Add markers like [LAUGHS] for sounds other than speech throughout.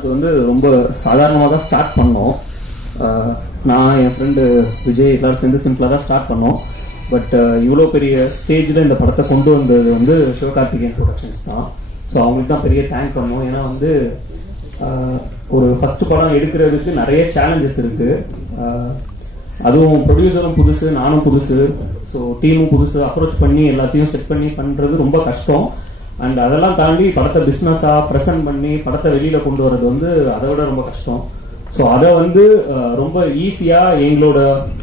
பண்ணது வந்து ரொம்ப சாதாரணமாக தான் ஸ்டார்ட் பண்ணோம் நான் என் ஃப்ரெண்டு விஜய் எல்லோரும் சேர்ந்து சிம்பிளாக தான் ஸ்டார்ட் பண்ணோம். பட் இவ்வளோ பெரிய ஸ்டேஜில் இந்த படத்தை கொண்டு வந்தது வந்து சிவகார்த்திகேயன் ப்ரொடக்ஷன்ஸ் தான். ஸோ அவங்களுக்கு தான் பெரிய தேங்க் பண்ணோம். ஏன்னா வந்து ஒரு ஃபஸ்ட்டு படம் எடுக்கிறதுக்கு நிறைய சேலஞ்சஸ் இருக்குது அதுவும் ப்ரொடியூசரும் புதுசு நானும் புதுசு. ஸோ டீமும் புதுசு அப்ரோச் பண்ணி எல்லாத்தையும் செட் பண்ணி பண்ணுறது ரொம்ப கஷ்டம். அண்ட் அதெல்லாம் தாண்டி படத்தை பிஸ்னஸாக ப்ரெசென்ட் பண்ணி படத்தை வெளியில் கொண்டு வர்றது வந்து அதை விட ரொம்ப கஷ்டம். ஸோ அதை வந்து ரொம்ப ஈஸியாக எங்களோட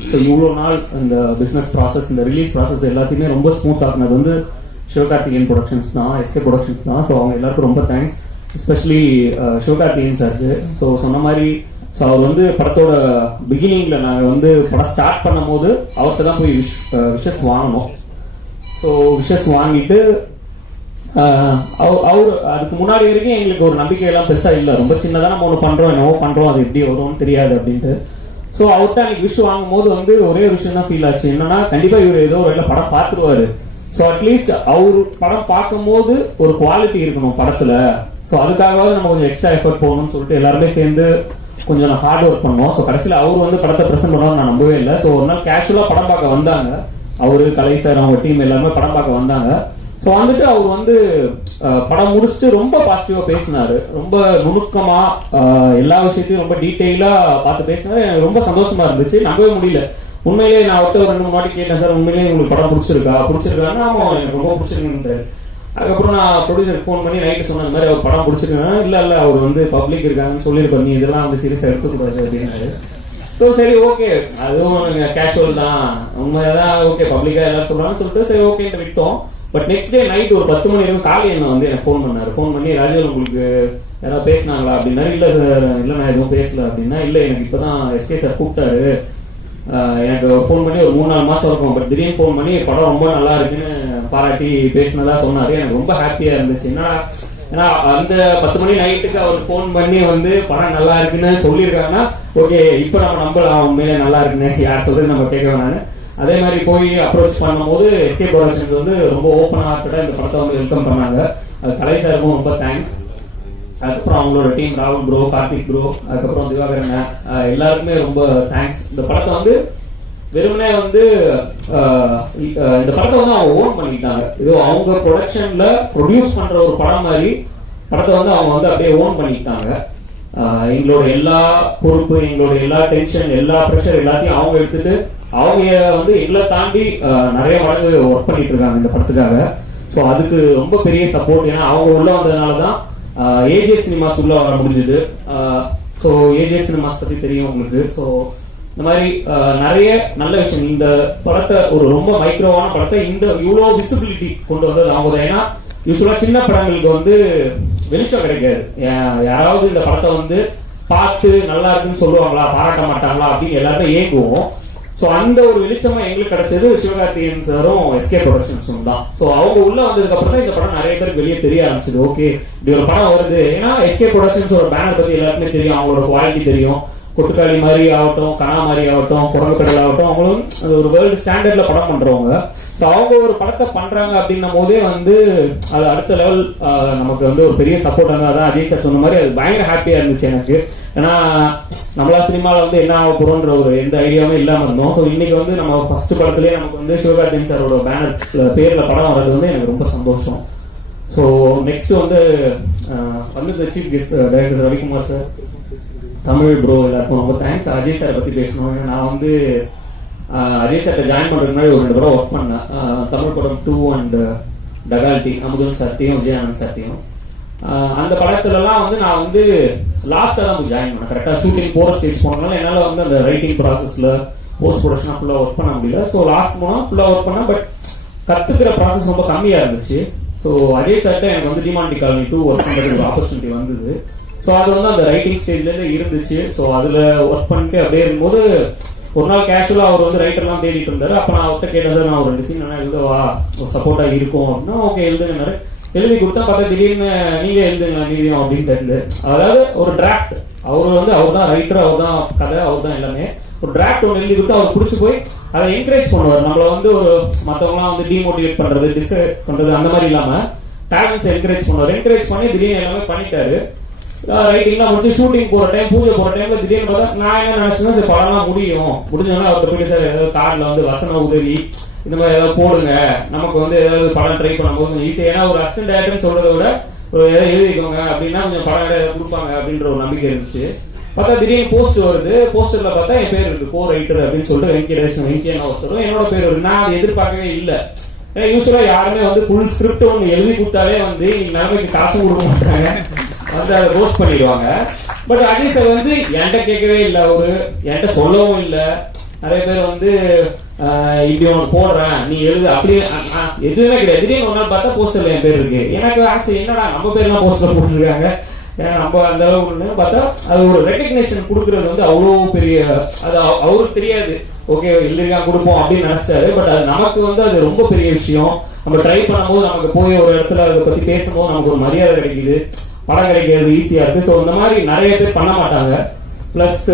ஸோ இவ்வளோ நாள் இந்த பிஸ்னஸ் ப்ராசஸ் இந்த ரிலீஸ் ப்ராசஸ் எல்லாத்தையுமே ரொம்ப ஸ்மூத் ஆக்குனது வந்து சிவகார்த்திகேயன் ப்ரொடக்ஷன்ஸ் தான் எஸ்கே ப்ரொடக்ஷன்ஸ் தான். ஸோ அவங்க எல்லாருக்கும் ரொம்ப தேங்க்ஸ் எஸ்பெஷலி சிவகார்த்திகேயன் சாருக்கு ஸோ சொன்ன மாதிரி ஸோ அவர் வந்து படத்தோட பிகினிங்கில் நாங்கள் வந்து படம் ஸ்டார்ட் பண்ணும்போது அவர்கிட்ட தான் போய் விஷ் விஷஸ் வாங்கினோம். ஸோ விஷஸ் வாங்கிட்டு அவர் அவர் அதுக்கு முன்னாடி வரைக்கும் எங்களுக்கு ஒரு நம்பிக்கையெல்லாம் பெருசாக இல்லை. ரொம்ப சின்னதாக நம்ம ஒன்று பண்ணுறோம் என்னவோ பண்ணுறோம் அது எப்படி வரும்னு தெரியாது அப்படின்ட்டு. ஸோ அவர்கிட்ட அன்னைக்கு விஷ் வாங்கும் போது வந்து ஒரே ஒரு விஷயம் தான் ஃபீல் ஆச்சு. என்னன்னா கண்டிப்பாக இவர் ஏதோ ஒரு வேலை படம் பார்த்துருவாரு. ஸோ அட்லீஸ்ட் அவர் படம் பார்க்கும்போது ஒரு குவாலிட்டி இருக்கணும் படத்தில். ஸோ அதுக்காகவாவது நம்ம கொஞ்சம் எக்ஸ்ட்ரா எஃபர்ட் போகணும்னு சொல்லிட்டு எல்லாருமே சேர்ந்து கொஞ்சம் ஹார்ட் ஒர்க் பண்ணோம். ஸோ கடைசியில் அவர் வந்து படத்தை ப்ரெசென்ட் பண்ணுவார் நான் நம்பவே இல்லை. ஸோ ஒரு நாள் கேஷுவலாக படம் பார்க்க வந்தாங்க. அவர் கலை சார் அவங்க டீம் எல்லாருமே படம் பார்க்க வந்தாங்க. ஸோ வந்துட்டு அவர் வந்து படம் முடிச்சுட்டு ரொம்ப பாசிட்டிவாக பேசினாரு. ரொம்ப நுணுக்கமாக எல்லா விஷயத்தையும் ரொம்ப டீட்டெயிலாக பார்த்து பேசினாரு. எனக்கு ரொம்ப சந்தோஷமா இருந்துச்சு. நம்பவே முடியல. உண்மையிலே நான் அவர்கிட்ட ஒரு ரெண்டு மூணு வாட்டி கேட்டேன் சார் உண்மையிலேயே உங்களுக்கு படம் பிடிச்சிருக்கா? பிடிச்சிருக்கான்னு அவன் எனக்கு ரொம்ப பிடிச்சிருக்குன்றாரு அதுக்கப்புறம் நான் ப்ரொடியூசருக்கு ஃபோன் பண்ணி நைட்டு சொன்ன இந்த மாதிரி அவர் படம் பிடிச்சிருக்கேன் இல்லை இல்லை அவர் வந்து பப்ளிக் இருக்காங்கன்னு சொல்லியிருப்பாரு. நீ இதெல்லாம் வந்து சீரியஸா எடுத்துக்கூடாது அப்படின்னாரு. ஸோ சரி ஓகே அதுவும் கேஷுவல் தான். உண்மைதான் ஓகே பப்ளிக்கா எல்லாரும் சொல்கிறாங்கன்னு சொல்லிட்டு சரி ஓகேன்ட்டு விட்டோம். பட் நெக்ஸ்ட் டே நைட் ஒரு பத்து மணி வரைக்கும் காலை என்ன வந்து எனக்கு ஃபோன் பண்ணார். ஃபோன் பண்ணி ராஜவேல் உங்களுக்கு யாராவது பேசினாங்களா? அப்படின்னா இல்லை சார் இல்லை நான் எதுவும் பேசல. அப்படின்னா இல்லை எனக்கு இப்பதான் எஸ்கே சார் கூப்பிட்டாரு. எனக்கு ஃபோன் பண்ணி ஒரு மூணு நாலு மாதம் இருக்கும். பட் திடீர்னு ஃபோன் பண்ணி படம் ரொம்ப நல்லா இருக்குன்னு பாராட்டி பேசினதா சொன்னார். எனக்கு ரொம்ப ஹாப்பியாக இருந்துச்சு. என்னடா ஏன்னா அந்த பத்து மணி நைட்டுக்கு அவர் ஃபோன் பண்ணி வந்து படம் நல்லா இருக்குன்னு சொல்லியிருக்காங்கன்னா ஓகே இப்போ நம்ம நம்பலாம். உண்மையிலே நல்லா இருக்குன்னு யார் சொல்றது? நம்ம கேட்க வேணான்னு அதே மாதிரி போய் அப்ரோச் பண்ணும்போது எஸ்கே ப்ரொடக்ஷன்ஸ் வந்து ரொம்ப ஓப்பன் ஹார்ட்டடாக இந்த படத்தை வந்து வெல்கம் பண்ணாங்க. அது கலை சாருக்கும் ரொம்ப தேங்க்ஸ் அதுக்கப்புறம் அவங்களோட டீம் ராகுல் ப்ரோ கார்த்திக் ப்ரோ அதுக்கப்புறம் திவாகரன் எல்லாருக்குமே ரொம்ப தேங்க்ஸ் இந்த படத்தை வந்து வெறுமனே வந்து இந்த படத்தை வந்து அவங்க ஓன் பண்ணிட்டாங்க இது அவங்க ப்ரொடக்ஷன்ல ப்ரொடியூஸ் பண்ற ஒரு படம் மாதிரி படத்தை வந்து அவங்க வந்து அப்படியே ஓன் பண்ணிட்டாங்க எங்களோட எல்லா பொறுப்பு எங்களோட எல்லா டென்ஷன் எல்லா ப்ரெஷர் எல்லாத்தையும் அவங்க எடுத்துட்டு அவங்க வந்து எங்களை தாண்டி நிறைய மடங்கு ஒர்க் பண்ணிட்டு இருக்காங்க இந்த படத்துக்காக. ஸோ அதுக்கு ரொம்ப பெரிய சப்போர்ட் ஏன்னா அவங்க உள்ள வந்ததுனால தான் ஏஜே சினிமாஸ் உள்ள வர முடிஞ்சது. ஸோ ஏஜே சினிமாஸ் பத்தி தெரியும் உங்களுக்கு. ஸோ இந்த மாதிரி நிறைய நல்ல விஷயம். இந்த படத்தை ஒரு ரொம்ப மைக்ரோவான படத்தை இந்த இவ்வளோ விசிபிலிட்டி கொண்டு வந்தது அவங்க ஏன்னா யூஸ்வலாக சின்ன படங்களுக்கு வந்து வெளிச்சம் கிடைக்காது. யாராவது இந்த படத்தை வந்து பார்த்து நல்லா இருக்குன்னு சொல்லுவாங்களா பாராட்ட மாட்டாங்களா அப்படின்னு எல்லாருமே ஏங்குவோம். ஸோ அந்த ஒரு வெளிச்சமா எங்களுக்கு கிடைச்சது சிவகார்த்திகேயன் சாரும் எஸ்கே ப்ரொடக்ஷன்ஸும் தான். ஸோ அவங்க உள்ள வந்ததுக்கு அப்புறம் தான் இந்த படம் நிறைய பேருக்கு வெளியே தெரிய ஆரம்பிச்சது. ஓகே இப்படி ஒரு படம் வருது. ஏன்னா எஸ்கே ப்ரொடக்ஷன்ஸ் ஒரு பேனர் பத்தி எல்லாருக்குமே தெரியும். அவங்களோட குவாலிட்டி தெரியும். கொட்டுக்காளி மாதிரி ஆகட்டும் கனா மாதிரி ஆகட்டும் குரங்கு கடல் ஆகட்டும் அவங்களும் ஒரு வேர்ல்டு ஸ்டாண்டர்ட்ல படம் பண்றவங்க. ஸோ அவங்க ஒரு படத்தை பண்றாங்க அப்படின்னும் போதே வந்து அது அடுத்த லெவல் நமக்கு வந்து ஒரு பெரிய சப்போர்ட் வந்து அதான் அஜய் சார் சொன்ன மாதிரி அது பயங்கர ஹாப்பியா இருந்துச்சு எனக்கு. ஏன்னா நம்மளா சினிமாவில் வந்து என்ன ஆக போறோன்ற ஒரு எந்த ஐடியாவும் இல்லாமல் இருந்தோம். ஸோ இன்னைக்கு வந்து நம்ம ஃபர்ஸ்ட் படத்துலயே நமக்கு வந்து சிவகார்த்திகேயன் சாரோட பேனர் பேர்ல படம் வர்றது வந்து எனக்கு ரொம்ப சந்தோஷம். ஸோ நெக்ஸ்ட் வந்து வந்து chief guest director Ravikumar sir Tamil bro எல்லாருக்கும் ரொம்ப தேங்க்ஸ் அஜய் சார் பத்தி பேசணும். நான் வந்து அஜய் சார்ட்ட ஜாயின் பண்ணுறதுக்கு முன்னாடி ஒரு ரெண்டு படம் ஒர்க் பண்ணேன். தமிழ் படம் two and Dagaalty uh, Amudhan Sathyam Vijayanand சத்தியம் அந்த படத்துலலாம் வந்து நான் வந்து லாஸ்ட்டாக தான் ஜாயின் பண்ணேன். கரெக்டாக ஷூட்டிங் போகிற ஸ்டேஜ் போனதுனால என்னால் வந்து அந்த ரைட்டிங் ப்ராசஸில் போஸ்ட் ப்ரொடக்ஷனாக ஃபுல்லாக ஒர்க் பண்ண முடியல. ஸோ லாஸ்ட் போனால் ஃபுல்லாக ஒர்க் பண்ணேன். பட் கற்றுக்கிற ப்ராசஸ் ரொம்ப கம்மியாக இருந்துச்சு. ஸோ அஜய் சார்ட்ட எனக்கு வந்து டிமாண்டி காலனி டூ ஒர்க் பண்ணுறது ஒரு ஆப்பர்ச்சுனிட்டி வந்தது. ஸோ அது வந்து அந்த ரைட்டிங் ஸ்டேஜ்லேருந்து இருந்துச்சு. ஸோ அதில் ஒர்க் பண்ணிட்டு அப்படியே இருக்கும்போது ஒரு நாள் கேஷுவலா அவர் வந்து ரைட்டர்லாம் தேடிட்டு இருந்தாரு. அப்போ நான் அவர்கிட்ட கேட்டேன் சார் நான் ஒரு டிசைன் சீன் வேணா எழுதவா? ஒரு சப்போர்ட்டாக இருக்கும். அப்படின்னா ஓகே எழுதுனாரு எழுதி கொடுத்தா பார்த்தா திடீர்னு நீங்க எழுதுங்க நீதியும் அப்படின்னு அதாவது ஒரு டிராஃப்ட் அவர் வந்து அவர் தான் ரைட்டர் அவர் தான் கதை அவர் தான் எல்லாமே. ஒரு டிராஃப்ட் ஒன்று எழுதி கொடுத்து அவர் பிடிச்சி போய் அதை என்கரேஜ் பண்ணுவார். நம்மளை வந்து ஒரு மற்றவங்களாம் வந்து டிமோட்டிவேட் பண்றது டிஸ்கரேஜ் பண்றது அந்த மாதிரி இல்லாம டேலண்ட்ஸ் என்கரேஜ் பண்ணுவார். என்கரேஜ் பண்ணி திடீர்னு எல்லாமே பண்ணிட்டாரு. ரைட்டிங்லாம் முடிச்சு ஷூட்டிங் போகிற டைம் பூஜை போகிற டைம்ல திடீர்னு பார்த்தா நான் என்ன நினைச்சேன்னா சரி படம்லாம் முடியும். முடிஞ்சோன்னா அவர்கிட்ட போயிட்டு சார் ஏதாவது கார்டில் வந்து வசன உதவி இந்த மாதிரி ஏதாவது போடுங்க. நமக்கு வந்து ஏதாவது படம் ட்ரை பண்ணும்போது கொஞ்சம் ஈஸியாக ஏன்னா ஒரு அசிஸ்டன்ட் டேரக்டர்னு சொல்றதை விட ஒரு ஏதாவது எழுதிக்கோங்க அப்படின்னா கொஞ்சம் படம் ஏதாவது கொடுப்பாங்க அப்படின்ற ஒரு நம்பிக்கை இருந்துச்சு. பார்த்தா திடீர்னு போஸ்ட் வருது. போஸ்டர்ல பார்த்தா என் பேர் இருக்கு கோ ரைட்டர் அப்படின்னு சொல்லிட்டு வெங்கடேஷன் வெங்கய்யன் ஒருத்தரும். என்னோட பேர் வருது நான் அதை எதிர்பார்க்கவே இல்லை. ஏன்னா யூஸ்வலா யாருமே வந்து ஃபுல் ஸ்கிரிப்ட் ஒன்று எழுதி கொடுத்தாலே வந்து இன்னைக்கு நிலைமைக்கு காசு கொடுக்க மாட்டாங்க. வந்து அதை ரோஸ்ட் பண்ணிடுவாங்க. பட் அட்லீஸ்ட் அது வந்து என்கிட்ட கேட்கவே இல்லை அவரு. என்கிட்ட சொல்லவும் இல்லை. நிறைய பேர் வந்து ஆஹ், இப்படி ஒன்று போடுறேன். நீ எழுது. அப்படி எதுவுமே கிடையாது. திடீர்னு ஒரு நாள் பார்த்தா போஸ்டர்ல என் பேர் இருக்கு. எனக்கு ஆக்சுவலி என்னடா நம்ம பேர்லாம் போஸ்டர் போட்டிருக்காங்க? ஏன்னா நம்ம அந்த அளவுக்கு பார்த்தா அது ஒரு ரெக்கக்னேஷன் கொடுக்கறது வந்து அவ்வளோ பெரிய அது அவருக்கு தெரியாது. ஓகே எழுதிருக்கா கொடுப்போம் அப்படின்னு நினைச்சாரு பட் அது நமக்கு வந்து அது ரொம்ப பெரிய விஷயம். நம்ம ட்ரை பண்ணும்போது நமக்கு போய் ஒரு இடத்துல அதை பத்தி பேசும்போது நமக்கு ஒரு மரியாதை கிடைக்குது. படம் கிடைக்கிறது ஈஸியா இருக்கு. ஸோ இந்த மாதிரி நிறைய பேர் பண்ண மாட்டாங்க. பிளஸ்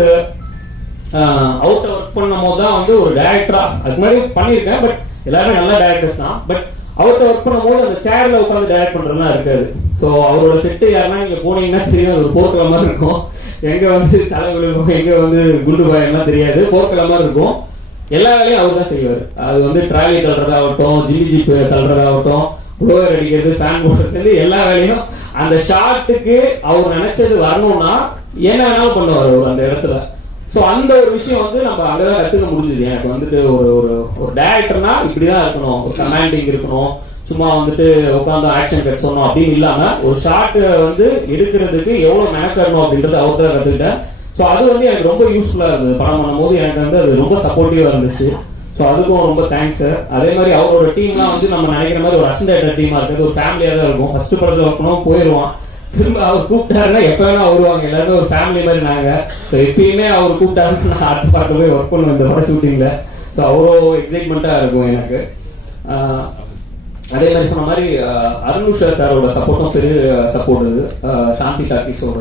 அவுட் ஒர்க் பண்ணும் போது தான் வந்து ஒரு டேரக்டரா அது மாதிரி பண்ணியிருக்கேன் பட் எல்லாருமே நல்ல டேரக்டர்ஸ் தான். பட் அவர்கிட்ட ஒர்க் பண்ணும்போது அந்த சேர்ல உட்காந்து டைரக்ட் பண்றதுலாம் இருக்காது. ஸோ அவரோட செட்டு யாருன்னா நீங்க போனீங்கன்னா தெரியும் அது ஒரு மாதிரி இருக்கும். எங்க வந்து தலைவர்களுக்கும் எங்க வந்து குண்டு பயம்லாம் தெரியாது. போர்க்கிற மாதிரி இருக்கும். எல்லா வேலையும் அவர் தான் செய்வார். அது வந்து டிராலி தள்ளுறதாகட்டும் ஜிபி ஜிப் தள்ளுறதாகட்டும் புலோவர் அடிக்கிறது ஃபேன் போடுறது எல்லா வேலையும் அந்த ஷாட்டுக்கு அவர் நினைச்சது வரணும்னா என்ன வேணாலும் பண்ணுவார் அவர் அந்த இடத்துல. ஸோ அந்த ஒரு விஷயம் வந்து நம்ம அங்கதான் கத்துக்க முடிஞ்சது. எனக்கு வந்துட்டு ஒரு ஒரு ஒரு டேரக்டர்னா இப்படிதான் இருக்கணும். ஒரு கமாண்டிங் இருக்கணும். சும்மா வந்துட்டு உட்காந்து ஆக்ஷன் கட் சொன்னோம் அப்படின்னு இல்லாம ஒரு ஷார்ட் வந்து எடுக்கிறதுக்கு எவ்வளவு மெனக்கடணும் அப்படின்றத அவர்கிட்ட கத்துக்கிட்டேன். ஸோ அது வந்து எனக்கு ரொம்ப யூஸ்ஃபுல்லா இருந்தது. படம் பண்ணும்போது எனக்கு வந்து அது ரொம்ப சப்போர்ட்டிவா இருந்துச்சு. ஸோ அதுக்கும் ரொம்ப தேங்க்ஸ் சார் அதே மாதிரி அவரோட டீம்லாம் வந்து நம்ம நினைக்கிற மாதிரி ஒரு அசண்டேட்டர் டீமா இருக்குது ஒரு ஃபேமிலியாக தான் இருக்கும். ஃபர்ஸ்ட் படத்துல ஒர்க்கணும் போயிடுவான் திரும்ப அவர் கூப்பிட்டாருன்னா எப்போ வேணா வருவாங்க. எல்லாருமே ஒரு ஃபேமிலி மாதிரி நாங்கள் ஸோ எப்பயுமே அவர் கூப்பிட்டாருன்னு நான் அடுத்த பாட்டில் போய் ஒர்க் பண்ணுவேன் இந்த படம் ஷூட்டிங்கில் ஸோ அவ்வளோ எக்ஸைட்மெண்ட்டாக இருக்கும் எனக்கு. அதே மாதிரி சொன்ன மாதிரி அருணுஷா சாரோட சப்போர்ட்டும் பெரிய சப்போர்ட் இது சாந்தி டாக்கிஸோட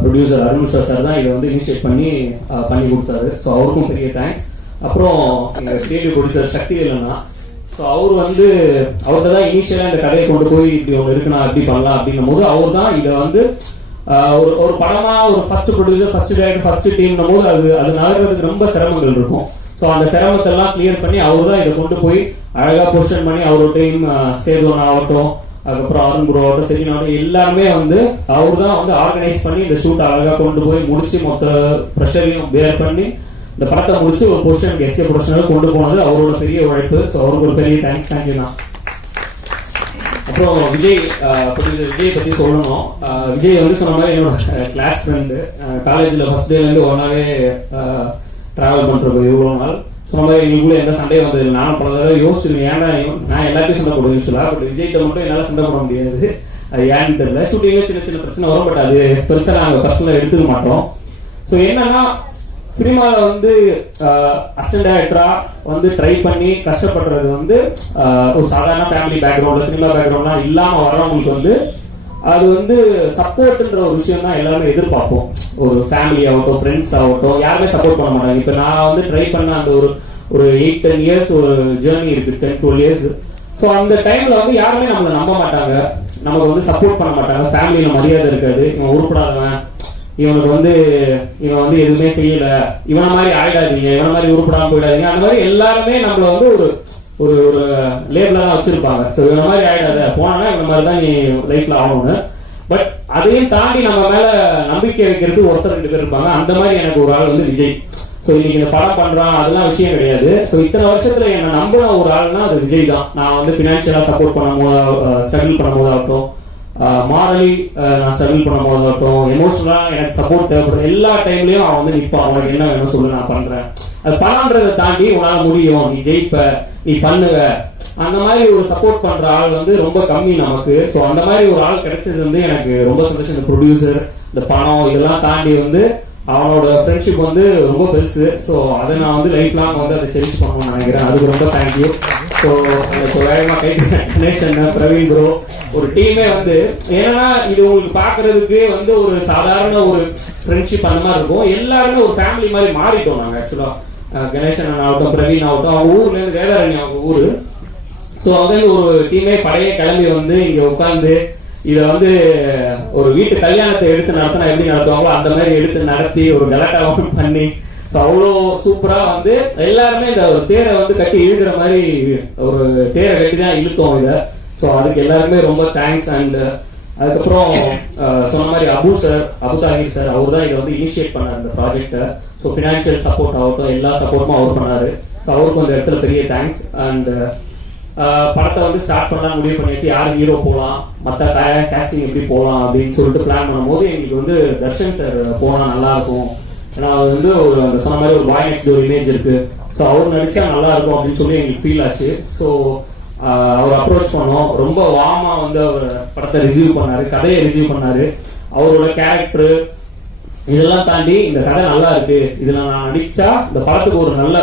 ப்ரொடியூசர் அருணுஷா சார் தான் இதை வந்து இனிஷியேட் பண்ணி பண்ணி கொடுத்தாரு. ஸோ அவருக்கும் பெரிய தேங்க்ஸ் அப்புறம் எங்க கேள்வி ப்ரொடியூசர் சக்தி இல்லைன்னா ஸோ அவர் வந்து அவர்கிட்ட தான் இனிஷியலாக இந்த கதையை கொண்டு போய் இப்படி ஒன்று இருக்குண்ணா அப்படி பண்ணலாம் அப்படின்னும் போது அவர் தான் இதை வந்து ஒரு ஒரு படமா ஒரு first producer first director first டீம்னும் போது அது அது நடக்கிறதுக்கு ரொம்ப சிரமங்கள் இருக்கும். ஸோ அந்த சிரமத்தெல்லாம் கிளியர் பண்ணி அவர் தான் இதை கொண்டு போய் அழகாக பொசிஷன் பண்ணி அவரோட டீம் சேதுவன் ஆகட்டும் அதுக்கப்புறம் அருண் குரு ஆகட்டும் செலின் ஆகட்டும் எல்லாருமே வந்து அவர் தான் வந்து ஆர்கனைஸ் பண்ணி இந்த ஷூட் அழகாக கொண்டு போய் முடிச்சு மொத்த ப்ரெஷரையும் பேர் பண்ணி இந்த படத்தை முடிச்சு ஒரு பொசிஷன் எஸ்ஏ பொசிஷனில் கொண்டு போனது அவரோட பெரிய உழைப்பு. ஸோ அவருக்கு ஒரு பெரிய தேங்க்ஸ் தேங்க்யூண்ணா அப்புறம் விஜய் ப்ரொடியூசர் விஜய் பத்தி சொல்லணும். விஜய் வந்து சொன்ன மாதிரி என்னோட கிளாஸ் ஃப்ரெண்டு காலேஜில் ஃபர்ஸ்ட் டேலேருந்து ஒன்றாவே ட்ராவல் பண்ணுறது இவ்வளோ நாள். சொன்ன மாதிரி எங்களுக்குள்ள எந்த சண்டையும் வந்தது நானும் பல தடவை யோசிச்சிருக்கேன் ஏன்னா நான் எல்லாத்தையும் சண்டை போடுவேன் யூஸ்வலா பட் விஜய்கிட்ட மட்டும் என்னால் சண்டை போட முடியாது. அது ஏன்னு தெரியல. ஷூட்டிங்கில் சின்ன சின்ன பிரச்சனை வரும் பட் அது பெருசாக நாங்கள் பர்சனலாக எடுத்துக்க மாட்டோம். ஸோ என்னன்னா சினிமாவில் வந்து அசிஸ்டன்ட் வந்து ட்ரை பண்ணி கஷ்டப்படுறது வந்து ஒரு சாதாரண ஃபேமிலி பேக்ரவுண்ட்ல சினிமா பேக்ரவுண்ட்லாம் இல்லாமல் வர்றவங்களுக்கு வந்து அது வந்து சப்போர்ட்ன்ற ஒரு விஷயம் தான் எல்லாருமே எதிர்பார்ப்போம். ஒரு ஃபேமிலி ஆகட்டும் ஃப்ரெண்ட்ஸ் ஆகட்டும் யாருமே சப்போர்ட் பண்ண மாட்டாங்க. இப்போ நான் வந்து ட்ரை பண்ண அந்த ஒரு ஒரு எயிட் டென் இயர்ஸ் ஒரு ஜேர்னி இருக்கு டென் டுவெல் இயர்ஸ் ஸோ அந்த டைம்ல வந்து யாருமே நம்மளை நம்ப மாட்டாங்க. நமக்கு வந்து சப்போர்ட் பண்ண மாட்டாங்க. ஃபேமிலியில மரியாதை இருக்காது. இவன் உருப்படாதவன். இவனுக்கு வந்து இவன் வந்து எதுவுமே செய்யல. இவனை மாதிரி ஆயிடாதீங்க இவனை மாதிரி உருப்படாம போயிடாதீங்க. அந்த மாதிரி எல்லாருமே நம்மள வந்து ஒரு ஒரு ஒரு லேபிளா தான் வச்சிருப்பாங்க. ஸோ இவன மாதிரி ஆயிடாத. போனா இவன மாதிரி தான் நீ லைஃப்ல ஆகணும்னு. பட் அதையும் தாண்டி நம்ம மேல நம்பிக்கை வைக்கிறது ஒருத்தர் ரெண்டு பேர் இருப்பாங்க. அந்த மாதிரி எனக்கு ஒரு ஆள் வந்து விஜய். ஸோ இன்னைக்கு இந்த படம் பண்றான் அதெல்லாம் விஷயம் கிடையாது. ஸோ இத்தனை வருஷத்துல என்ன நம்பின ஒரு ஆள்னா அது விஜய் தான். நான் வந்து பினான்சியலா சப்போர்ட் பண்ணும் போது ஸ்ட்ரகிள் பண்ணும் போதாகட்டும் மாரலி நான் ஸ்ட்ரகிள் பண்ணும் போதாகட்டும் எமோஷனலாக எனக்கு சப்போர்ட் தேவைப்படும் எல்லா டைம்லையும் அவன் வந்து நிற்பான் அவனுக்கு என்ன வேணும் சொல்லு நான் பண்ணுறேன் அது பணன்றதை தாண்டி உன்னால் முடியும். நீ ஜெயிப்ப நீ பண்ணுவ. அந்த மாதிரி ஒரு சப்போர்ட் பண்ற ஆள் வந்து ரொம்ப கம்மி நமக்கு. ஸோ அந்த மாதிரி ஒரு ஆள் கிடைச்சது வந்து எனக்கு ரொம்ப சந்தோஷம். இந்த ப்ரொடியூசர் இந்த பணம் இதெல்லாம் தாண்டி வந்து அவனோட ஃப்ரெண்ட்ஷிப் வந்து ரொம்ப பெருசு. ஸோ அதை நான் வந்து லைஃப் லாங் வந்து அதை செரிஷ் பண்ணணும்னு நினைக்கிறேன். அதுக்கு ரொம்ப தேங்க்யூ ஸோ இப்போ வேகமாக கை கணேஷன் பிரவீன் ப்ரோ ஒரு டீமே வந்து ஏன்னா இது உங்களுக்கு பார்க்கறதுக்கு வந்து ஒரு சாதாரண ஒரு ஃப்ரெண்ட்ஷிப் அந்த மாதிரி இருக்கும். எல்லாருமே ஒரு ஃபேமிலி மாதிரி மாறிட்டோம் நாங்கள் ஆக்சுவலாக கணேசன் ஆகட்டும் பிரவீன் ஆகட்டும் அவங்க ஊர்லேருந்து வேதாரண்யம் அவங்க ஊர். ஸோ அங்கே ஒரு டீமே பழைய கிளம்பி வந்து இங்கே உட்காந்து இதை வந்து ஒரு வீட்டு கல்யாணத்தை எடுத்து நடத்தினா எப்படி நடத்துவாங்களோ அந்த மாதிரி எடுத்து நடத்தி ஒரு கலாட்டாவும் பண்ணி அவ்வளோ சூப்பரா வந்து எல்லாருமே இந்த ஒரு தேரை வந்து கட்டி இழுக்கிற மாதிரி ஒரு தேரை கட்டி தான் இழுத்தோம் இதை. ஸோ அதுக்கு எல்லாருமே ரொம்ப தேங்க்ஸ் அண்ட் uh, அதுக்கப்புறம் uh, சொன்ன மாதிரி அபு சார் அபு தாகிர் சார் அவர் தான் இதை வந்து இனிஷியேட் பண்ணார் இந்த ப்ராஜெக்ட்டை ஸோ ஃபினான்ஷியல் சப்போர்ட் ஆகட்டும் எல்லா சப்போர்ட்டும் அவர் பண்ணாரு. ஸோ அவருக்கு அந்த இடத்துல பெரிய தேங்க்ஸ் அண்ட் uh, படத்தை வந்து ஸ்டார்ட் பண்ணலாம் முடிவு பண்ணியாச்சு. யார் ஹீரோ போகலாம் மற்ற கேஸ்டிங் எப்படி போகலாம் அப்படின்னு சொல்லிட்டு பிளான் பண்ணும்போது எங்களுக்கு வந்து தர்ஷன் சார் போனால் நல்லா இருக்கும். ஏன்னா அது வந்து ஒரு அந்த சொன்ன மாதிரி ஒரு பாய் நெக்ஸ்ட் ஒரு இமேஜ் இருக்கு. ஸோ அவர் நடிச்சா நல்லா இருக்கும் அப்படின்னு சொல்லி எங்களுக்கு ஃபீல் ஆச்சு. ஸோ அவர் அப்ரோச் பண்ணோம். ரொம்ப வாமா வந்து அவர் படத்தை ரிசீவ் பண்ணாரு. கதையை ரிசீவ் பண்ணாரு. அவரோட கேரக்டர் இதெல்லாம் தாண்டி இந்த கதை நல்லா இருக்கு. இதுல நான் நடிச்சா இந்த படத்துக்கு ஒரு நல்ல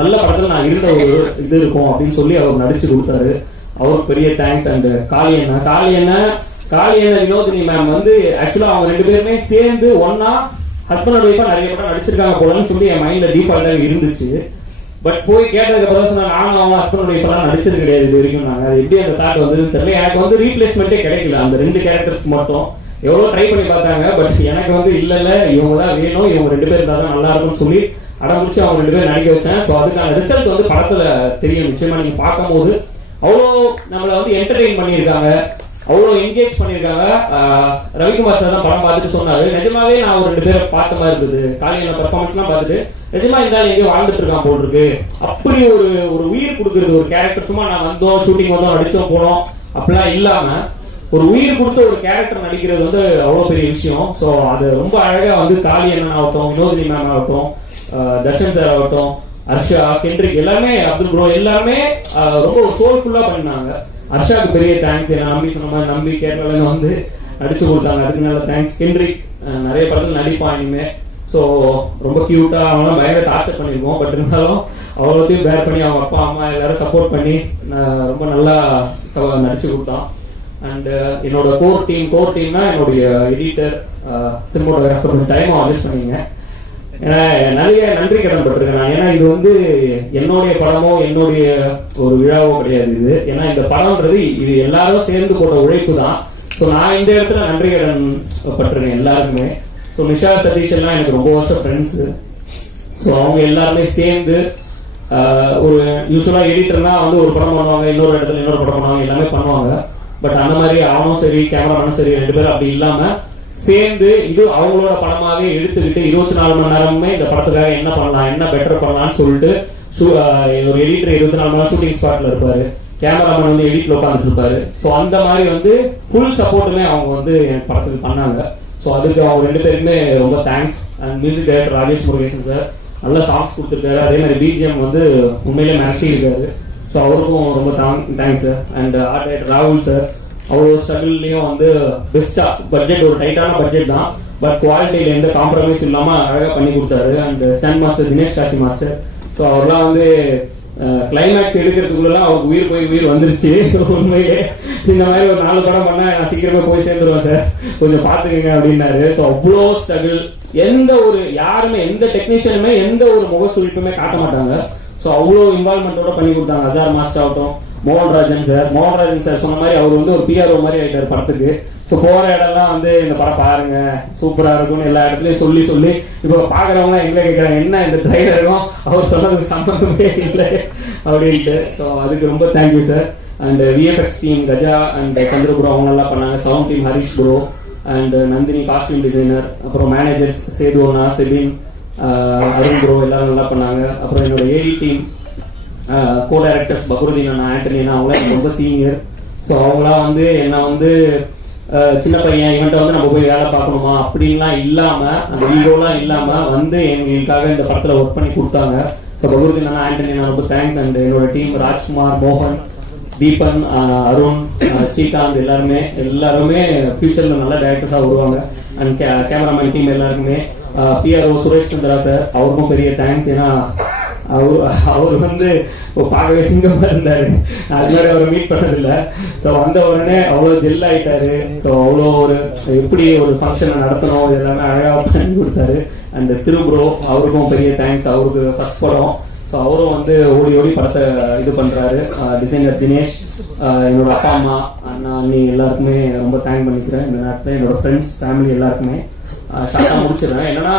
நல்ல படத்துல நான் இருந்த ஒரு இது இருக்கும் அப்படின்னு சொல்லி அவர் நடிச்சு கொடுத்தாரு. அவருக்கு பெரிய தேங்க்ஸ் அண்ட் காளி அண்ணா காளி அண்ணா காளி வினோதினி மேம் வந்து ஆக்சுவலா அவங்க ரெண்டு பேருமே சேர்ந்து ஒன்னா ஹஸ்பண்ட் ஒய்ஃபா நிறைய படம் நடிச்சிருக்காங்க போலன்னு சொல்லி என் மைண்ட்ல டீஃபால்ட்டாக இருந்துச்சு. பட் போய் கேட்டதுக்கு அப்புறம் சொன்னாங்க நானும் அவங்க ஹஸ்பண்ட் ஒய்ஃப் எல்லாம் நடிச்சது கிடையாது இது வரைக்கும் நாங்க. அது எப்படி அந்த தாட் வந்ததுன்னு தெரியல. எனக்கு வந்து ரீப்ளேஸ்மெண்ட்டே கிடைக்கல. அந்த ரெண்டு கேரக்டர்ஸ் மட்டும். எவ்வளோ ட்ரை பண்ணி பார்த்தாங்க. பட் எனக்கு வந்து இல்லை இல்லை இவங்க தான் வேணும். இவங்க ரெண்டு பேர் இருந்தால் தான் நல்லா இருக்கும்னு சொல்லி அடம் முடிச்சு அவங்க ரெண்டு பேரும் நடிக்க வச்சேன். ஸோ அதுக்கான ரிசல்ட் வந்து படத்தில் தெரியும். நிச்சயமா நீங்க பார்க்கும்போது அவ்வளோ நம்மளை வந்து என்டர்டெயின் பண்ணியிருக்காங்க. அவ்வளோ என்கேஜ் பண்ணியிருக்காங்க. ரவிக்குமார் சார் தான் படம் பார்த்துட்டு சொன்னாரு. நிஜமாவே நான் ஒரு ரெண்டு பேரை பார்த்த மாதிரி இருந்தது. காலையில பெர்ஃபார்மன்ஸ்லாம் பார்த்துட்டு நிஜமா இந்த ஆள் எங்கேயோ வாழ்ந்துட்டு இருக்கான் போல் இருக்கு அப்படி ஒரு ஒரு உயிர் கொடுக்குறது ஒரு கேரக்டர் சும்மா நான் வந்தோம் ஷூட்டிங் வந்தோம் நடிச்சோம் போனோம் அப்படிலாம் இல்லாம ஒரு உயிர் கொடுத்த ஒரு கேரக்டர் நடிக்கிறது வந்து அவ்வளவு பெரிய விஷயம். ஸோ அது ரொம்ப அழகா வந்து காளி அண்ணன் ஆகட்டும் வினோதினி மேம் ஆகட்டும் தர்ஷன் சார் ஆகட்டும் ஹர்ஷா கென்ட்ரிக் எல்லாமே அப்துல் ப்ரோ எல்லாருமே ரொம்ப சோல்ஃபுல்லா பண்ணாங்க ஹர்ஷாக்கு பெரிய தேங்க்ஸ் ஏன்னா நம்பி சொன்ன மாதிரி நம்பி கேரளால வந்து நடிச்சு கொடுத்தாங்க. அதுக்கு நல்ல தேங்க்ஸ் கென்ட்ரிக் நிறைய படத்துல நடிப்பான் இனிமே. ஸோ ரொம்ப கியூட்டா அவனும் பயங்கர டார்ச்சர் பண்ணியிருக்கோம். பட் இருந்தாலும் அவ்வளோத்தையும் பேர் பண்ணி அவங்க அப்பா அம்மா எல்லாரும் சப்போர்ட் பண்ணி ரொம்ப நல்லா நடிச்சு கொடுத்தான். அண்ட் என்னோட கோர் டீம் கோர் டீம்னா என்னுடைய எடிட்டர் சினிமோட்டோகிராஃபர் கொஞ்சம் டைம் அட்ஜஸ்ட் பண்ணிங்க. நிறைய நன்றி கடன் பட்டிருக்கேன் ஏன்னா இது வந்து என்னுடைய படமோ என்னுடைய ஒரு விழாவோ கிடையாது இது. ஏன்னா இந்த படம்ன்றது இது எல்லாரும் சேர்ந்து போட்ட உழைப்பு தான். ஸோ நான் இந்த இடத்துல நன்றி கடன் பட்டிருக்கேன் எல்லாருக்குமே. ஸோ நிஷா சதீஷ் எல்லாம் எனக்கு ரொம்ப வருஷம் ஃப்ரெண்ட்ஸு ஸோ அவங்க எல்லாருமே சேர்ந்து ஒரு யூஸ்வலா எடிட்டர்னா வந்து ஒரு படம் பண்ணுவாங்க இன்னொரு இடத்துல இன்னொரு படம் பண்ணுவாங்க எல்லாமே பண்ணுவாங்க. பட் அந்த மாதிரி அவனும் சரி கேமராமேனும் சரி ரெண்டு பேரும் அப்படி இல்லாமல் சேர்ந்து இது அவங்களோட படமாவே எடுத்துக்கிட்டு இருபத்தி நாலு மணி நேரமுமே இந்த படத்துக்காக என்ன பண்ணலாம் என்ன பெட்டர் பண்ணலாம்னு சொல்லிட்டு ஒரு எடிட்டர் இருபத்தி நாலு மணி நேரம் ஷூட்டிங் ஸ்பாட்ல இருப்பாரு. கேமராமேன் வந்து எடிட்ல உட்காந்துட்டு இருப்பாரு. ஸோ அந்த மாதிரி வந்து ஃபுல் சப்போர்ட்டுமே அவங்க வந்து என் படத்துக்கு பண்ணாங்க. ஸோ அதுக்கு அவங்க ரெண்டு பேருக்குமே ரொம்ப thanks and music director Rajesh Murugesan sir நல்ல சாங்ஸ் கொடுத்துருக்காரு. அதே மாதிரி பிஜிஎம் வந்து உண்மையிலே மிரட்டி இருக்காரு ஸோ அவருக்கும் ரொம்ப thanks sir and art director ராகுல் சார் அவ்வளோ ஸ்ட்ரகிள்லையும் வந்து பெஸ்ட்டாக பட்ஜெட் ஒரு டைட்டான பட்ஜெட் தான். பட் குவாலிட்டியில் எந்த காம்ப்ரமைஸ் இல்லாமல் அழகாக பண்ணி கொடுத்தாரு. And stun master Dinesh Kasi master so அவர்லாம் வந்து கிளைமேக்ஸ் எடுக்கிறதுக்குள்ளலாம் அவருக்கு உயிர் போய் உயிர் வந்துருச்சு. [LAUGHS] உண்மையிலே. இந்த மாதிரி ஒரு நாலு படம் பண்ணால் நான் சீக்கிரமே போய் சேர்ந்துருவேன் சார் கொஞ்சம் பார்த்துக்கங்க அப்படின்னாரு. ஸோ அவ்வளோ ஸ்ட்ரகிள் எந்த ஒரு யாருமே எந்த டெக்னீஷியனுமே எந்த ஒரு முக சுழிப்புமே காட்ட மாட்டாங்க. ஸோ அவ்வளோ இன்வால்மெண்ட்டோட பண்ணி கொடுத்தாங்க. அசார் மாஸ்டர் ஆகட்டும் மோகன்ராஜன் சார். மோகன்ராஜன் சார் சொன்ன மாதிரி அவர் வந்து ஒரு பிஆர்ஓ மாதிரி ஆயிட்டார் படத்துக்கு. ஸோ போகிற இடம்லாம் வந்து இந்த படம் பாருங்க. சூப்பராக இருக்கும்னு எல்லா இடத்துலையும் சொல்லி சொல்லி. இப்போ பார்க்குறவங்க எங்களை கேட்குறாங்க என்ன இந்த ட்ரைலருக்கும் அவர் சொன்னதுக்கு சம்பந்தமே இல்லை அப்படின்ட்டு. ஸோ அதுக்கு ரொம்ப thank you sir and VFX team Gaja and Chandrapuram அவங்க நல்லா பண்ணாங்க. Sound team Harish bro and Nandhini costume designer அப்புறம் மேனேஜர்ஸ் சேதுவனா செபின் அருண் ப்ரோ எல்லாரும் நல்லா பண்ணாங்க. அப்புறம் என்னோட AD team co directors Fakruddin அண்ணா ஆண்டனி அவங்களாம் எனக்கு ரொம்ப சீனியர் ஸோ அவங்களாம் வந்து என்ன வந்து சின்ன பையன் இவன்ட்ட வந்து நம்ம போய் வேலை பார்க்கணுமா? அப்படின்லாம் இல்லாம அந்த ஹீரோலாம் இல்லாம வந்து எங்களுக்காக இந்த படத்துல ஒர்க் பண்ணி கொடுத்தாங்க. ஸோ பக்ருதீன் அண்ணா ஆண்டனி ரொம்ப தேங்க்ஸ் அண்ட் என்னோட டீம் ராஜ்குமார் மோகன் தீபன் அருண் ஸ்ரீகாந்த் எல்லாருமே எல்லாருமே ஃபியூச்சர்ல நல்ல டேரக்டர்ஸாக வருவாங்க. அண்ட் கேமராமேன் டீம் எல்லாருக்குமே. பிஆர்ஓ சுரேஷ் சந்திரா சார் அவருக்கும் பெரிய தேங்க்ஸ் ஏன்னா அவர் அவர் வந்து இப்போ பார்க்கவே சிங்கமா இருந்தார். அது மாதிரி அவரை மீட் பண்ணதில்லை. ஸோ வந்த உடனே அவ்வளோ ஜெல் ஆகிட்டாரு ஸோ அவ்வளோ ஒரு எப்படி ஒரு ஃபங்க்ஷனை நடத்தணும் எல்லாமே அழகாக பண்ணி கொடுத்தாரு. அண்ட் திருப்ரோ அவருக்கும் பெரிய தேங்க்ஸ் அவருக்கு ஃபஸ்ட் படம். ஸோ அவரும் வந்து ஓடி ஓடி படத்தை இது பண்ணுறாரு டிசைனர் தினேஷ் என்னோட அப்பா அம்மா அண்ணா அண்ணி எல்லாருக்குமே ரொம்ப தேங்க் பண்ணிக்கிறேன். இந்த நேரத்தில் என்னோட ஃப்ரெண்ட்ஸ் ஃபேமிலி எல்லாருக்குமே. ஷார்ட்டாக முடிச்சிடுறேன். என்னன்னா